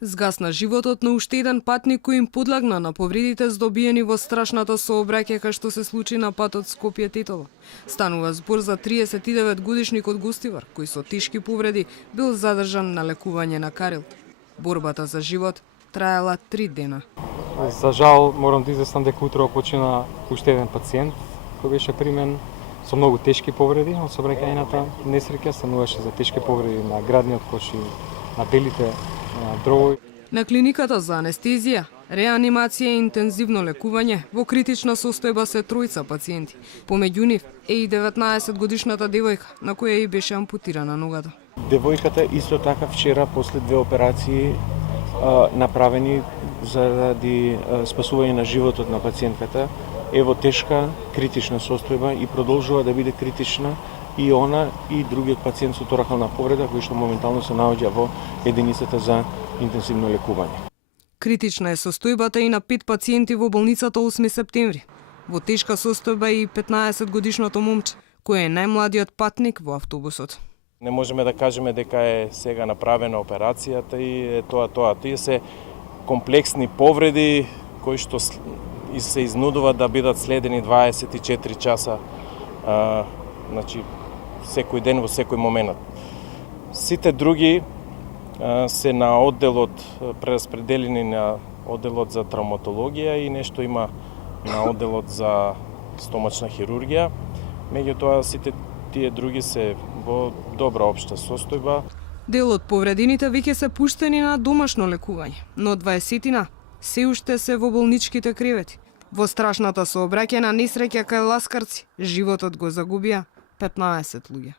Згасна животот на уште еден патник кој им подлагна на повредите здобиени во страшната сообраќај кај што се случи на патот Скопје-Тетово. Станува збор за 39 годишникот Густивар, кој со тешки повреди бил задржан на лекување на Карил. Борбата за живот траела 3 дена. За жал морам да известам дека утро почина уште еден пациент кој беше при мен со многу тешки повреди од сообраќајната несреќа, стануваше за тешки повреди на градниот кош и на белите дробови. На клиниката за анестезија, реанимација и интензивно лекување во критична состојба се тројца пациенти. Помеѓу нив е и 19 годишната девојка на која и беше ампутирана ногата. Девојката исто така вчера после 2 операции направени заради спасување на животот на пациентката е во тешка критична состојба и продолжува да биде критична и она и другиот пациент со торакална повреда кој што моментално се наоѓа во единицата за интензивно лекување. Критична е состојбата и на 5 пациенти во болницата 8 септември. Во тешка состојба и 15 годишното момче, кој е најмладиот патник во автобусот. Не можеме да кажеме дека е сега направена операцијата и тоа. Тие се комплексни повреди кои што се изнудува да бидат следени 24 часа, значи секој ден во секој момент. Сите други се на одделот прераспределени на одделот за травматологија и нешто има на одделот за стомачна хирургија. Меѓутоа сите тие други се во добра општа состојба. Дел од повредените веќе се пуштени на домашно лекување, но 20-тина се уште се во болничките кревети. Во страшната сообраќајна несреќа кај Ласкарци, животот го загубија 15 луѓе.